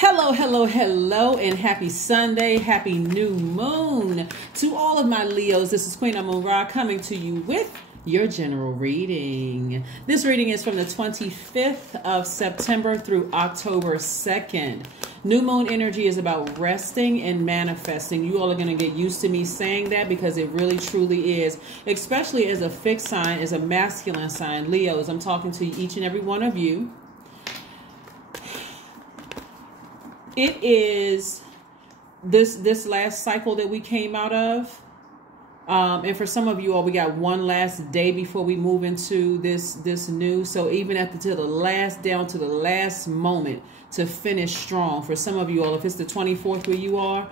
Hello, hello, hello, and happy Sunday, happy new moon to all of my Leos. This is Queen Amun Ra coming to you with your general reading. This reading is from the 25th of September through October 2nd. New moon energy is about resting and manifesting. You all are going to get used to me saying that because it really truly is, especially as a fixed sign, as a masculine sign. Leos, I'm talking to each and every one of you. It is this last cycle that we came out of. And for some of you all, we got one last day before we move into this new. So even to the last, down to the last moment to finish strong. For some of you all, if it's the 24th where you are,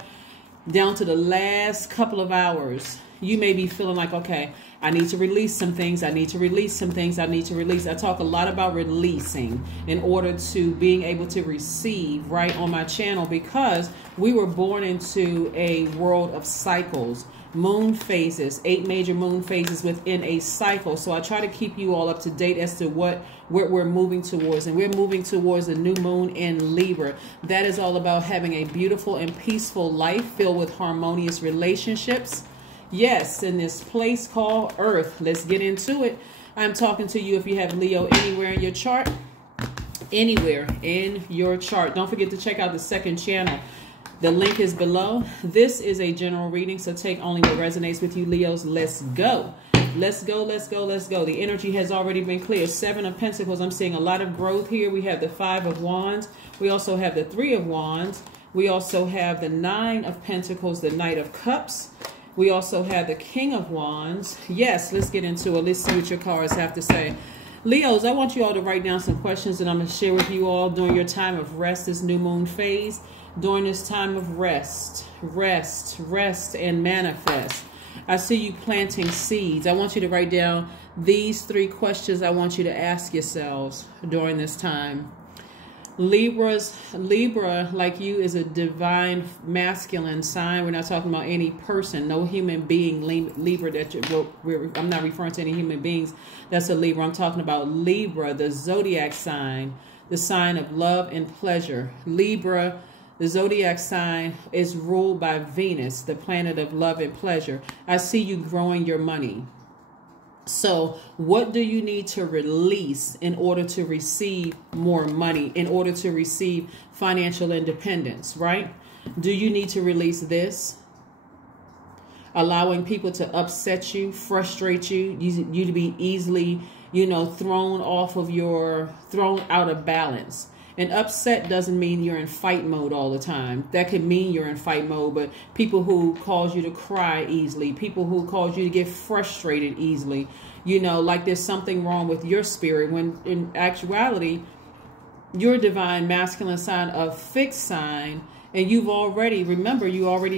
down to the last couple of hours, you may be feeling like, okay, I need to release some things. I need to release some things. I need to release. I talk a lot about releasing in order to being able to receive right on my channel, because we were born into a world of cycles, moon phases, 8 major moon phases within a cycle. So I try to keep you all up to date as to what we're moving towards. And we're moving towards the new moon in Libra. That is all about having a beautiful and peaceful life filled with harmonious relationships. Yes, in this place called Earth. Let's get into it. I'm talking to you if you have Leo anywhere in your chart. Anywhere in your chart. Don't forget to check out the second channel. The link is below. This is a general reading, so take only what resonates with you, Leos. Let's go. Let's go, let's go, let's go. The energy has already been clear. 7 of Pentacles. I'm seeing a lot of growth here. We have the 5 of Wands. We also have the 3 of Wands. We also have the 9 of Pentacles, the Knight of Cups. We also have the King of Wands. Yes, let's get into it. Let's see what your cards have to say. Leos, I want you all to write down some questions that I'm going to share with you all during your time of rest, this new moon phase. During this time of rest, and manifest. I see you planting seeds. I want you to write down these 3 questions I want you to ask yourselves during this time. Libra, like you, is a divine masculine sign. We're not talking about any person, no human being. Libra, I'm not referring to any human beings. That's a Libra. I'm talking about Libra, the Zodiac sign, the sign of love and pleasure. Libra, the Zodiac sign, is ruled by Venus, the planet of love and pleasure. I see you growing your money. So what do you need to release in order to receive more money, in order to receive financial independence, right? Do you need to release this? Allowing people to upset you, frustrate you, you to be easily, thrown out of balance. And upset doesn't mean you're in fight mode all the time. That could mean you're in fight mode, but people who cause you to cry easily, people who cause you to get frustrated easily, like there's something wrong with your spirit, when in actuality, you're a divine masculine sign, a fixed sign, and you already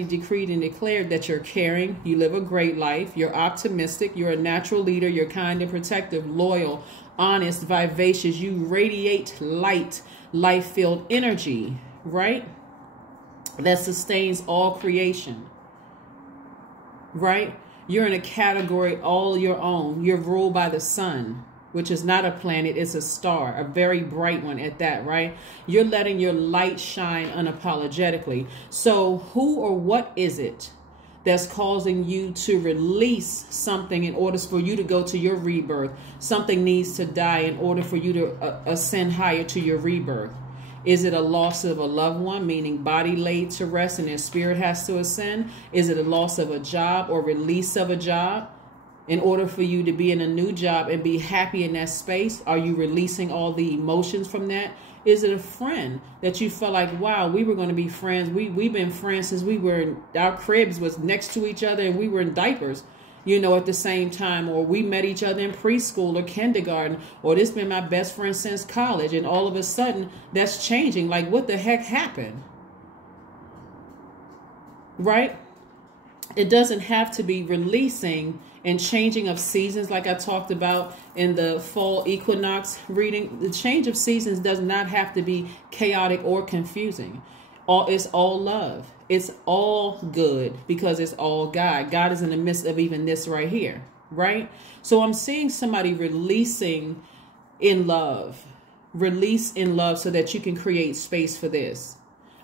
decreed and declared that you're caring, you live a great life, you're optimistic, you're a natural leader, you're kind and protective, loyal, honest, vivacious, you radiate light, life-filled energy, right? That sustains all creation, right? You're in a category all your own. You're ruled by the sun, which is not a planet, it's a star, a very bright one at that, right? You're letting your light shine unapologetically. So who or what is it that's causing you to release something in order for you to go to your rebirth? Something needs to die in order for you to ascend higher to your rebirth. Is it a loss of a loved one, meaning body laid to rest and their spirit has to ascend? Is it a loss of a job or release of a job? In order for you to be in a new job and be happy in that space, are you releasing all the emotions from that? Is it a friend that you felt like, wow, we were going to be friends. We've been friends since our cribs was next to each other and we were in diapers, at the same time, or we met each other in preschool or kindergarten, or this been my best friend since college, and all of a sudden that's changing. Like, what the heck happened? Right? It doesn't have to be releasing and changing of seasons like I talked about in the fall equinox reading. The change of seasons does not have to be chaotic or confusing. It's all love. It's all good because it's all God. God is in the midst of even this right here, right? So I'm seeing somebody releasing in love. Release in love so that you can create space for this.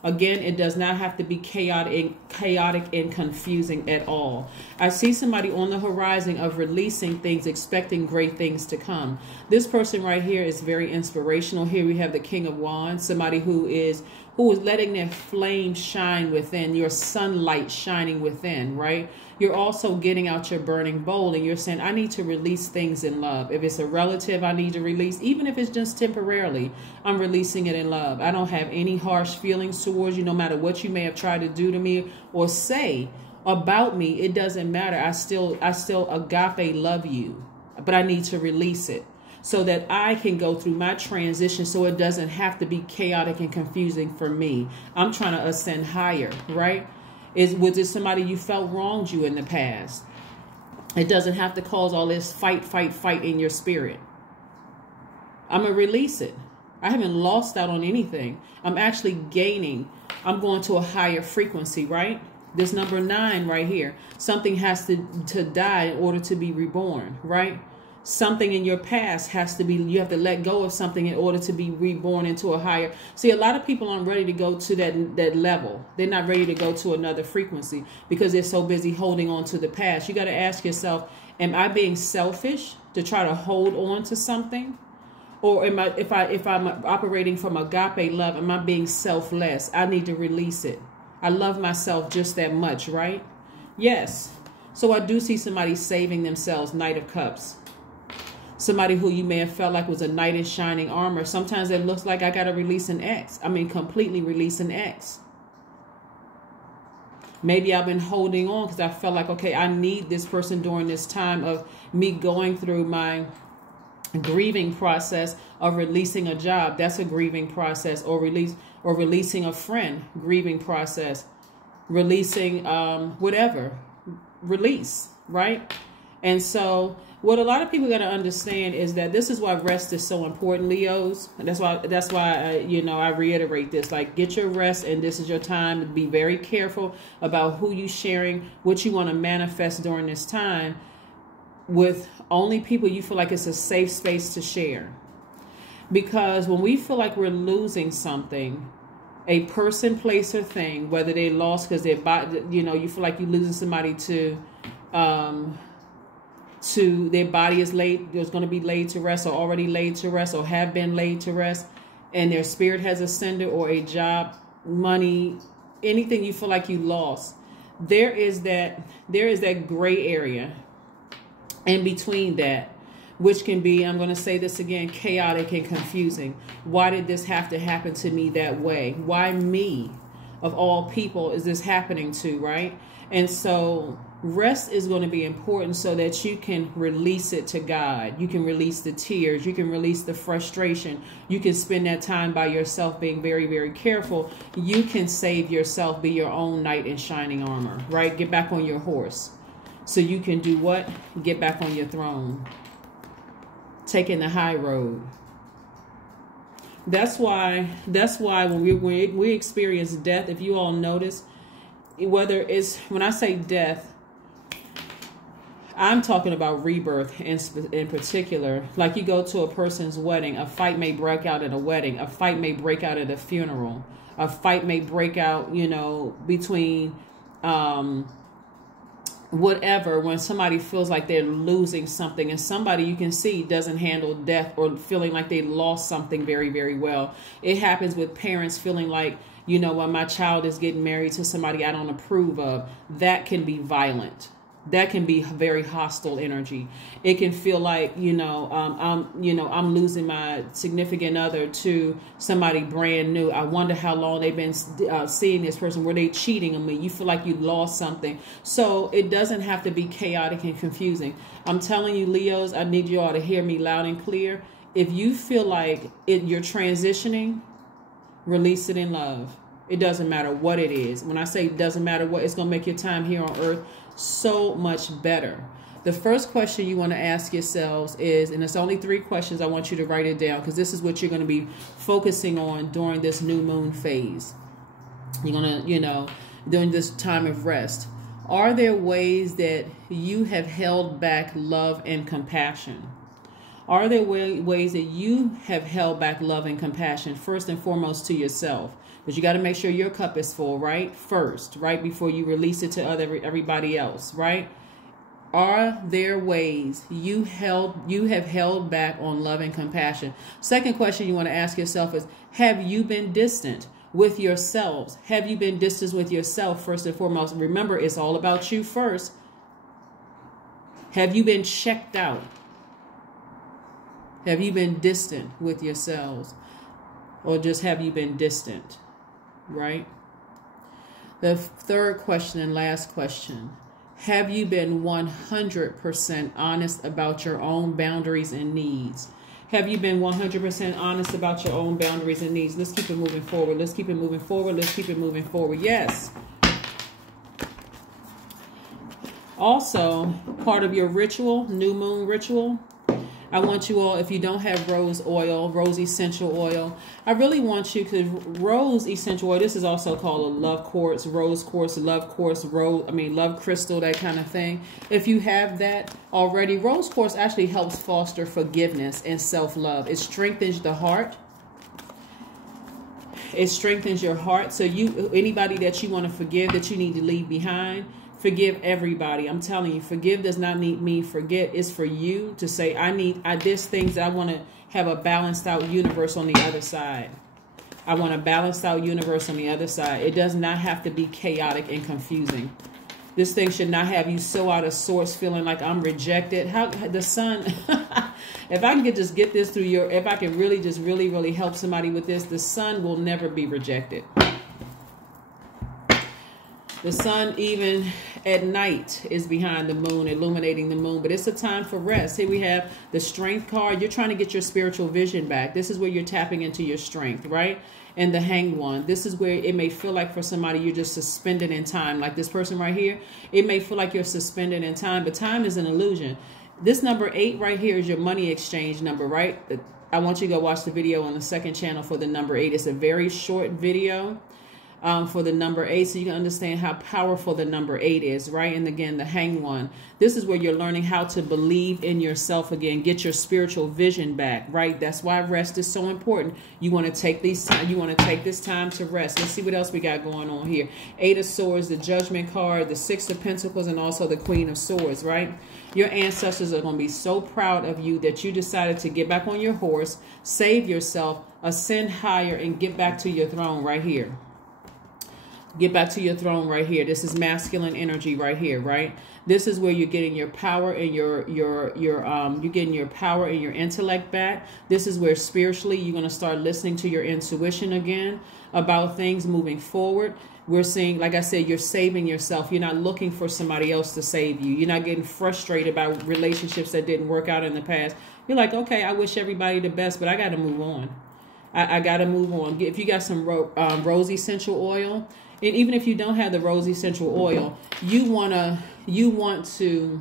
Again, it does not have to be chaotic and confusing at all. I see somebody on the horizon of releasing things, expecting great things to come. This person right here is very inspirational. Here we have the King of Wands, somebody who is letting their flame shine within, your sunlight shining within, right? You're also getting out your burning bowl and you're saying, I need to release things in love. If it's a relative I need to release, even if it's just temporarily, I'm releasing it in love. I don't have any harsh feelings towards you, no matter what you may have tried to do to me or say about me. It doesn't matter. I still agape love you, but I need to release it so that I can go through my transition so it doesn't have to be chaotic and confusing for me. I'm trying to ascend higher, right? Was it somebody you felt wronged you in the past? It doesn't have to cause all this fight in your spirit. I'm going to release it. I haven't lost out on anything. I'm actually gaining. I'm going to a higher frequency, right? This number 9 right here. Something has to die in order to be reborn, right? Something in your past has to be, you have to let go of something in order to be reborn into a higher. See, a lot of people aren't ready to go to that level. They're not ready to go to another frequency because they're so busy holding on to the past. You got to ask yourself, am I being selfish to try to hold on to something? Or am if I'm operating from agape love, am I being selfless? I need to release it. I love myself just that much, right? Yes. So I do see somebody saving themselves, Knight of Cups. Somebody who you may have felt like was a knight in shining armor. Sometimes it looks like I got to release an ex. I mean, completely release an ex. Maybe I've been holding on because I felt like, okay, I need this person during this time of me going through my grieving process of releasing a job. That's a grieving process. Or releasing a friend, grieving process. Releasing whatever. Release, right? And so what a lot of people got to understand is that this is why rest is so important, Leos. And that's why I reiterate this, like, get your rest. And this is your time to be very careful about who you sharing, what you want to manifest during this time with only people you feel like it's a safe space to share. Because when we feel like we're losing something, a person, place, or thing, whether they lost because their body, you feel like you're losing somebody to their body is going to be laid to rest, or already laid to rest, or have been laid to rest, and their spirit has ascended, or a job, money, anything you feel like you lost. There is that gray area in between that, which can be, I'm going to say this again, chaotic and confusing. Why did this have to happen to me that way? Why me, of all people, is this happening to, right? And so rest is going to be important so that you can release it to God. You can release the tears. You can release the frustration. You can spend that time by yourself being very, very careful. You can save yourself, be your own knight in shining armor, right? Get back on your horse. So you can do what? Get back on your throne. Taking the high road. That's why when we experience death, if you all notice, whether it's, when I say death, I'm talking about rebirth in particular. Like, you go to a person's wedding, a fight may break out at a wedding, a fight may break out at a funeral, a fight may break out, between whatever, when somebody feels like they're losing something, and somebody you can see doesn't handle death or feeling like they lost something very, very well. It happens with parents feeling like, when my child is getting married to somebody I don't approve of, that can be violent. That can be very hostile energy. It can feel like, I'm losing my significant other to somebody brand new. I wonder how long they've been seeing this person. Were they cheating on me? You feel like you lost something. So it doesn't have to be chaotic and confusing. I'm telling you, Leos, I need you all to hear me loud and clear. If you feel like you're transitioning, release it in love. It doesn't matter what it is. When I say it doesn't matter what, it's going to make your time here on earth so much better. The first question you want to ask yourselves is, and it's only 3 questions, I want you to write it down because this is what you're going to be focusing on during this new moon phase. You're going to, during this time of rest. Are there ways that you have held back love and compassion? Are there ways that you have held back love and compassion, first and foremost to yourself? But you got to make sure your cup is full, right? First, right? Before you release it to everybody else, right? Are there ways you have held back on love and compassion? Second question you want to ask yourself is, have you been distant with yourselves? Have you been distant with yourself first and foremost? Remember, it's all about you first. Have you been checked out? Have you been distant with yourselves? Or just have you been distant, right? The third question and last question. Have you been 100% honest about your own boundaries and needs? Have you been 100% honest about your own boundaries and needs? Let's keep it moving forward. Let's keep it moving forward. Let's keep it moving forward. Yes. Also, part of your ritual, new moon ritual, I want you all, if you don't have rose oil, rose essential oil, I really want you, because rose essential oil, this is also called a love quartz, rose quartz, love quartz, love crystal, that kind of thing. If you have that already, rose quartz actually helps foster forgiveness and self-love. It strengthens the heart. It strengthens your heart. So anybody that you want to forgive, that you need to leave behind, forgive everybody. I'm telling you, forgive does not mean forget. It's for you to say, there's things that I want to have a balanced out universe on the other side. I want a balanced out universe on the other side. It does not have to be chaotic and confusing. This thing should not have you so out of sorts, feeling like I'm rejected. How the sun, if I can just get this through if I can really just really help somebody with this, the sun will never be rejected. The sun, even at night, is behind the moon, illuminating the moon. But it's a time for rest. Here we have the strength card. You're trying to get your spiritual vision back. This is where you're tapping into your strength, right? And the hanged one. This is where it may feel like for somebody you're just suspended in time. Like this person right here, it may feel like you're suspended in time. But time is an illusion. This number 8 right here is your money exchange number, right? I want you to go watch the video on the second channel for the number 8. It's a very short video. For the number 8, so you can understand how powerful the number 8 is, right? And again, the hanged one. This is where you're learning how to believe in yourself again, get your spiritual vision back, right? That's why rest is so important. You want to take this time to rest. Let's see what else we got going on here. 8 of Swords, the Judgment card, the 6 of Pentacles, and also the Queen of Swords, right? Your ancestors are going to be so proud of you that you decided to get back on your horse, save yourself, ascend higher, and get back to your throne right here. Get back to your throne right here. This is masculine energy right here, right? This is where you're getting your power and you're getting your power and your intellect back. This is where spiritually you're going to start listening to your intuition again about things moving forward. We're seeing, like I said, you're saving yourself. You're not looking for somebody else to save you. You're not getting frustrated about relationships that didn't work out in the past. You're like, okay, I wish everybody the best, but I got to move on. I got to move on. If you got some rose essential oil, and even if you don't have the rose essential oil, you want to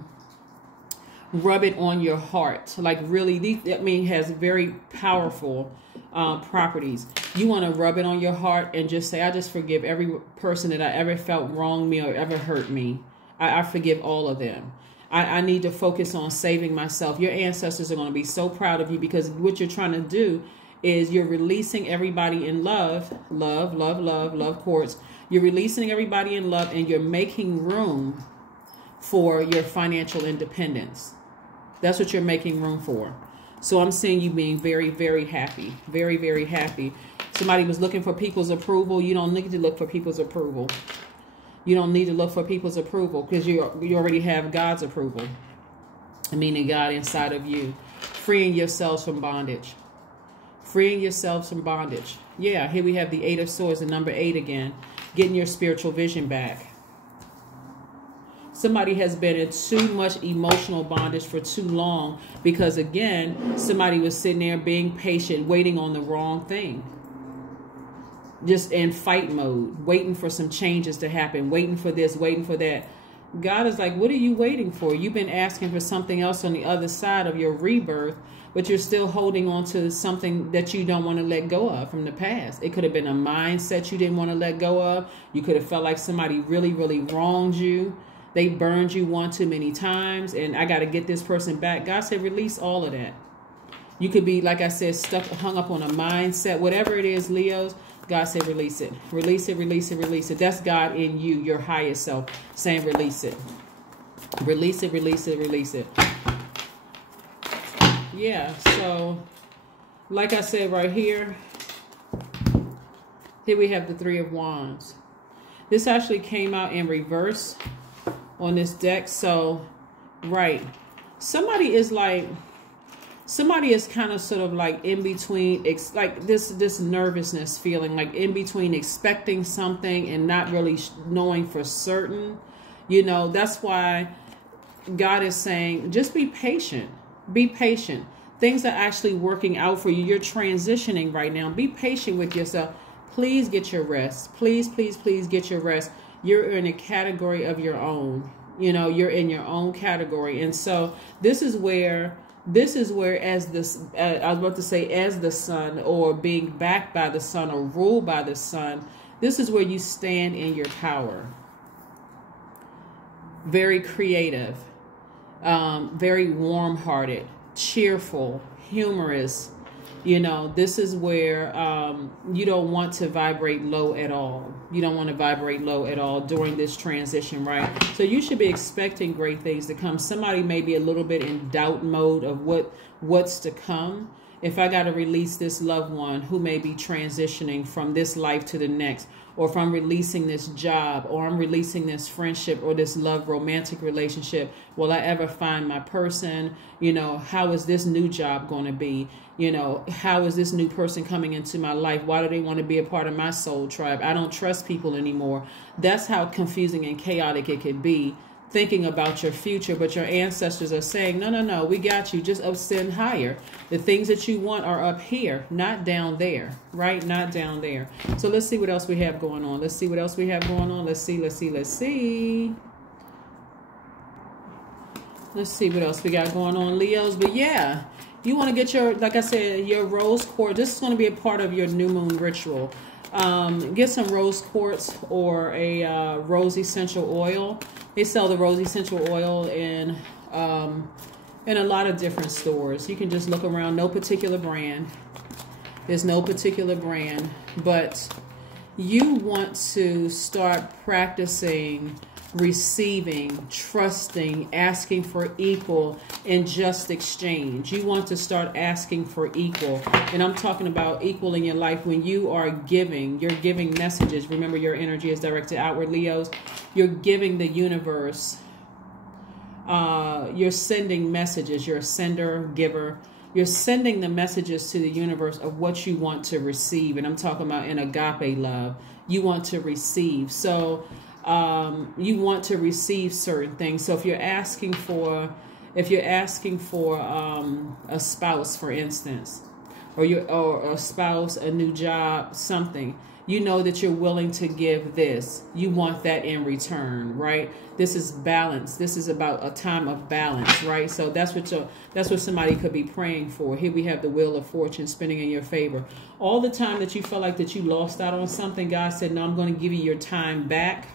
rub it on your heart. Like really, has very powerful properties. You want to rub it on your heart and just say, I just forgive every person that I ever felt wronged me or ever hurt me. I forgive all of them. I need to focus on saving myself. Your ancestors are going to be so proud of you, because what you're trying to do is you're releasing everybody in love quartz. You're releasing everybody in love, and you're making room for your financial independence. That's what you're making room for. So I'm seeing you being very, very happy. Very, very happy. Somebody was looking for people's approval. You don't need to look for people's approval. You don't need to look for people's approval, because you already have God's approval. Meaning God inside of you. Freeing yourselves from bondage. Freeing yourselves from bondage. Yeah, here we have the 8 of Swords, the number 8 again. Getting your spiritual vision back. Somebody has been in too much emotional bondage for too long, because again, somebody was sitting there being patient, waiting on the wrong thing. Just in fight mode, waiting for some changes to happen, waiting for this, waiting for that. God is like, what are you waiting for? You've been asking for something else on the other side of your rebirth, but you're still holding on to something that you don't want to let go of from the past. It could have been a mindset you didn't want to let go of. You could have felt like somebody really, really wronged you. They burned you one too many times, and I got to get this person back. God said, release all of that. You could be, like I said, hung up on a mindset, whatever it is, Leos. God said, release it. Release it, release it, release it. That's God in you, your highest self, saying, release it. Release it, release it, release it. Yeah, so like I said right here, here we have the Three of Wands. This actually came out in reverse on this deck. So, right. Somebody is kind of sort of like in between, like this nervousness feeling, like in between expecting something and not really knowing for certain. You know, that's why God is saying, just be patient. Be patient. Things are actually working out for you. You're transitioning right now. Be patient with yourself. Please get your rest. Please, please, please get your rest. You're in a category of your own. You know, you're in your own category. And so this is where as this, I was about to say as the sun, or being backed by the sun, or ruled by the sun, this is where you stand in your power. Very creative, very warm-hearted, cheerful, humorous. You know, this is where you don't want to vibrate low at all. You don't want to vibrate low at all during this transition, right? So you should be expecting great things to come. Somebody may be a little bit in doubt mode of what's to come. If I got to release this loved one who may be transitioning from this life to the next, or if I'm releasing this job, or I'm releasing this friendship, or this love romantic relationship, will I ever find my person? You know, how is this new job going to be? You know, how is this new person coming into my life? Why do they want to be a part of my soul tribe? I don't trust people anymore. That's how confusing and chaotic it could be, thinking about your future. But your ancestors are saying, no, no, no, we got you. Just ascend higher. The things that you want are up here, not down there, right? Not down there. So let's see what else we have going on. Let's see what else we have going on. Let's see, let's see, let's see. Let's see what else we got going on, Leos. But yeah, you want to get your, like I said, your rose quartz. This is going to be a part of your new moon ritual. Get some rose quartz or a rose essential oil. They sell the rose essential oil in a lot of different stores. You can just look around. No particular brand. There's no particular brand. But you want to start practicing receiving, trusting, asking for equal and just exchange. You want to start asking for equal. And I'm talking about equal in your life when you are giving. You're giving messages. Remember, your energy is directed outward, Leos. You're giving the universe. You're sending messages. You're a sender, giver. You're sending the messages to the universe of what you want to receive. And I'm talking about in agape love. You want to receive. So you want to receive certain things. So if you're asking for a spouse, for instance, or a spouse, a new job, something, you know that you're willing to give this. You want that in return, right? This is balance. This is about a time of balance, right? So that's what somebody could be praying for. Here we have the Wheel of Fortune spinning in your favor. All the time that you felt like that you lost out on something, God said, no, I'm going to give you your time back.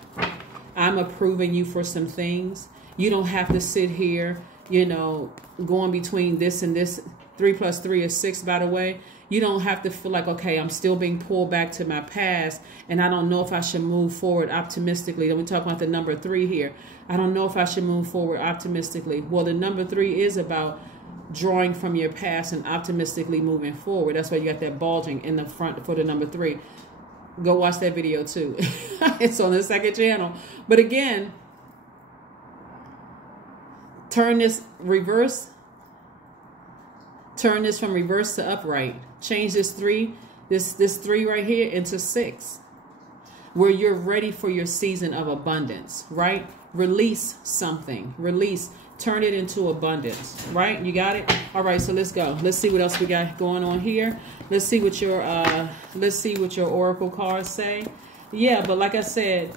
I'm approving you for some things. You don't have to sit here, you know, going between this and this. 3 + 3 is 6, by the way. You don't have to feel like, okay, I'm still being pulled back to my past, and I don't know if I should move forward optimistically. Then we talk about the number 3 here. I don't know if I should move forward optimistically. Well, the number 3 is about drawing from your past and optimistically moving forward. That's why you got that bulging in the front for the number 3. Go watch that video too. It's on the 2nd channel. But again, turn this from reverse to upright. Change this 3 right here into 6, where you're ready for your season of abundance, right? Release something. Release. Turn it into abundance, right? You got it? All right, so let's go. Let's see what else we got going on here. Let's see what your oracle cards say. Yeah, but like I said,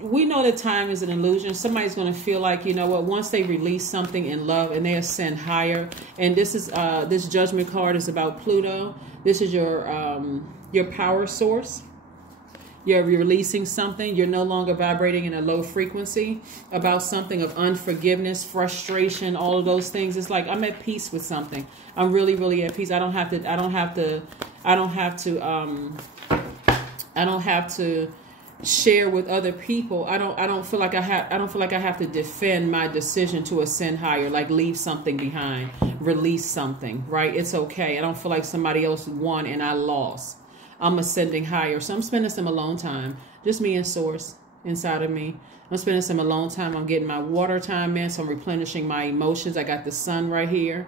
we know that time is an illusion. Somebody's going to feel like, you know what, once they release something in love and they ascend higher. And this is this judgment card is about Pluto. This is your power source. You're releasing something. You're no longer vibrating in a low frequency about something of unforgiveness, frustration, all of those things. It's like I'm at peace with something. I'm really, really at peace. I don't have to I don't have to share with other people. I don't feel like I have to defend my decision to ascend higher, like leave something behind, release something, right? It's okay. I don't feel like somebody else won and I lost. I'm ascending higher. So I'm spending some alone time, just me and source inside of me. I'm spending some alone time. I'm getting my water time in, so I'm replenishing my emotions. I got the sun right here,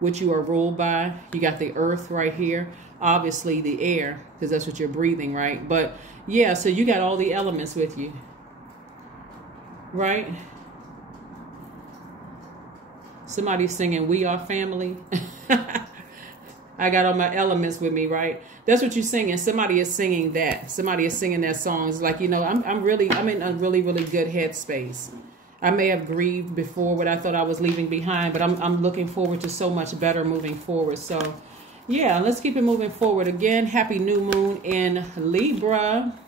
which you are ruled by. You got the earth right here. Obviously the air, because that's what you're breathing, right? But yeah, so you got all the elements with you, right? Somebody's singing "We Are Family." I got all my elements with me, right? That's what you're singing. Somebody is singing that. Somebody is singing that song. It's like, you know, I'm in a really good headspace. I may have grieved before what I thought I was leaving behind, but I'm looking forward to so much better moving forward. So yeah, let's keep it moving forward. Again, happy new moon in Libra.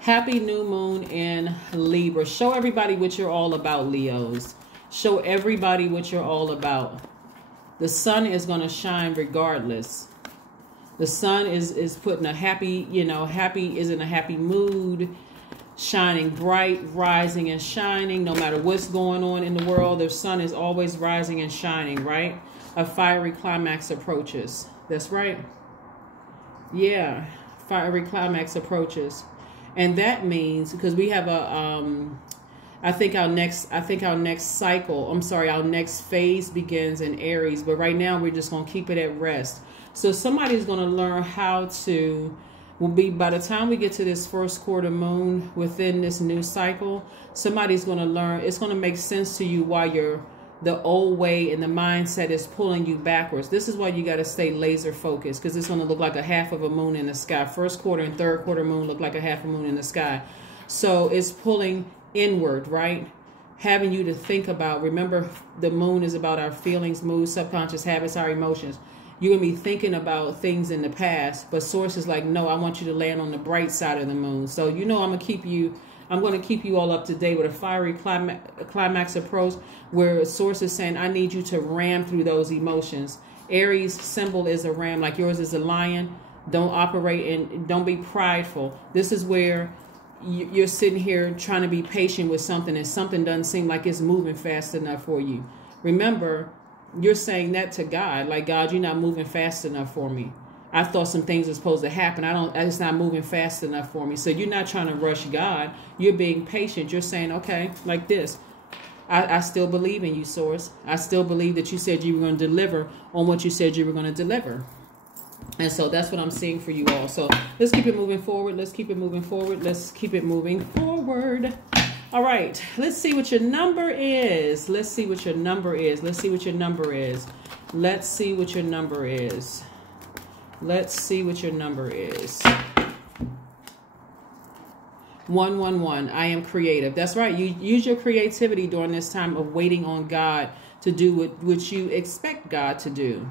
Happy new moon in Libra. Show everybody what you're all about, Leos. Show everybody what you're all about. The sun is going to shine regardless. The sun is putting a happy, you know, is in a happy mood, shining bright, rising and shining. No matter what's going on in the world, the sun is always rising and shining, right? A fiery climax approaches. That's right. Yeah, fiery climax approaches. And that means, because we have a I think our next cycle, our next phase begins in Aries, but right now we're just going to keep it at rest. So somebody's going to learn how to, by the time we get to this first quarter moon within this new cycle, somebody's going to learn, it's going to make sense to you why the old way and the mindset is pulling you backwards. This is why you got to stay laser focused, because it's going to look like a half of a moon in the sky. First quarter and third quarter moon look like a half a moon in the sky. So it's pulling inward, right? Having you to think about, remember, the moon is about our feelings, moods, subconscious habits, our emotions. You're going to be thinking about things in the past, but source is like, no, I want you to land on the bright side of the moon. So, you know, I'm going to keep you all up to date with a fiery climax approach, where source is saying, I need you to ram through those emotions. Aries symbol is a ram, like yours is a lion. Don't operate and don't be prideful. This is where you're sitting here trying to be patient with something, and something doesn't seem like it's moving fast enough for you. Remember, you're saying that to God, like, God, you're not moving fast enough for me. I thought some things were supposed to happen. It's not moving fast enough for me. So you're not trying to rush God. You're being patient. You're saying, okay, like this. I still believe in you, source. I still believe that you said you were going to deliver on what you said you were going to deliver. And so that's what I'm seeing for you all. So let's keep it moving forward. Let's keep it moving forward. Let's keep it moving forward. All right. Let's see what your number is. Let's see what your number is. Let's see what your number is. Let's see what your number is. Let's see what your number is. 111. I am creative. That's right. You use your creativity during this time of waiting on God to do what you expect God to do.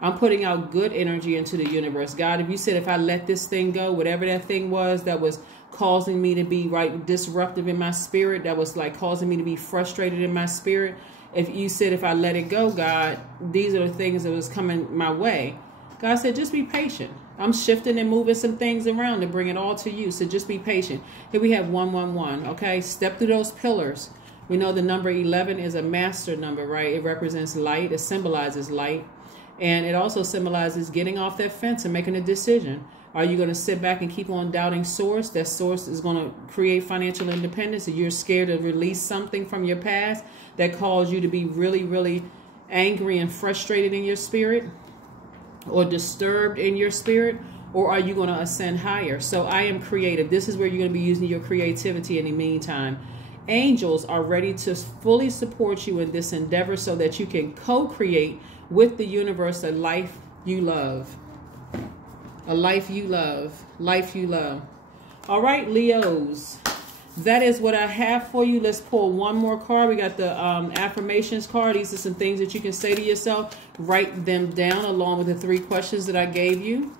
I'm putting out good energy into the universe. God, if you said, if I let this thing go, whatever that thing was that was causing me to be disruptive in my spirit, that was like causing me to be frustrated in my spirit. If you said, if I let it go, God, these are the things that was coming my way. God said, just be patient. I'm shifting and moving some things around to bring it all to you. So just be patient. Here we have 111. Okay. Step through those pillars. We know the number 11 is a master number, right? It represents light. It symbolizes light. And it also symbolizes getting off that fence and making a decision. Are you going to sit back and keep on doubting source? That source is going to create financial independence. You're scared to release something from your past that caused you to be really angry and frustrated in your spirit, or disturbed in your spirit? Or are you going to ascend higher? So I am creative. This is where you're going to be using your creativity in the meantime. Angels are ready to fully support you in this endeavor so that you can co-create with the universe a life you love. A life you love. Life you love. All right, Leos. That is what I have for you. Let's pull one more card. We got the affirmations card. These are some things that you can say to yourself. Write them down along with the 3 questions that I gave you.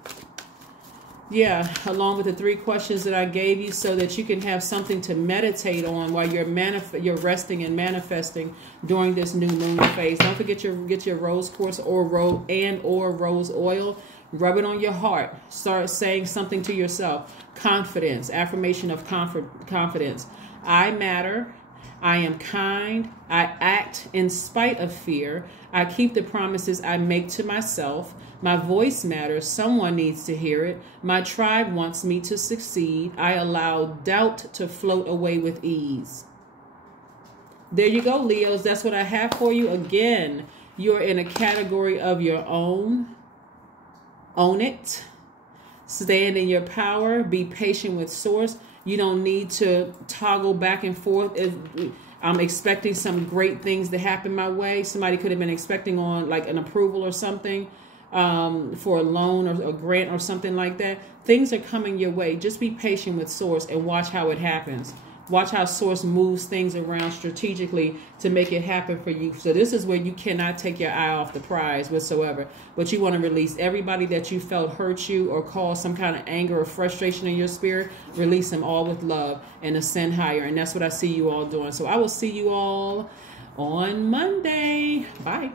Yeah, along with the 3 questions that I gave you, so that you can have something to meditate on while you're resting and manifesting during this new moon phase. Don't forget get your rose quartz or rose oil. Rub it on your heart. Start saying something to yourself. Confidence, affirmation of confidence. I matter. I am kind. I act in spite of fear. I keep the promises I make to myself. My voice matters. Someone needs to hear it. My tribe wants me to succeed. I allow doubt to float away with ease. There you go, Leos. That's what I have for you. Again, you're in a category of your own. Own it. Stand in your power. Be patient with source. You don't need to toggle back and forth. I'm expecting some great things to happen my way. Somebody could have been expecting on like an approval or something for a loan or a grant or something like that. Things are coming your way. Just be patient with source and watch how it happens. Watch how source moves things around strategically to make it happen for you. So this is where you cannot take your eye off the prize whatsoever. But you want to release everybody that you felt hurt you or caused some kind of anger or frustration in your spirit. Release them all with love and ascend higher. And that's what I see you all doing. So I will see you all on Monday. Bye.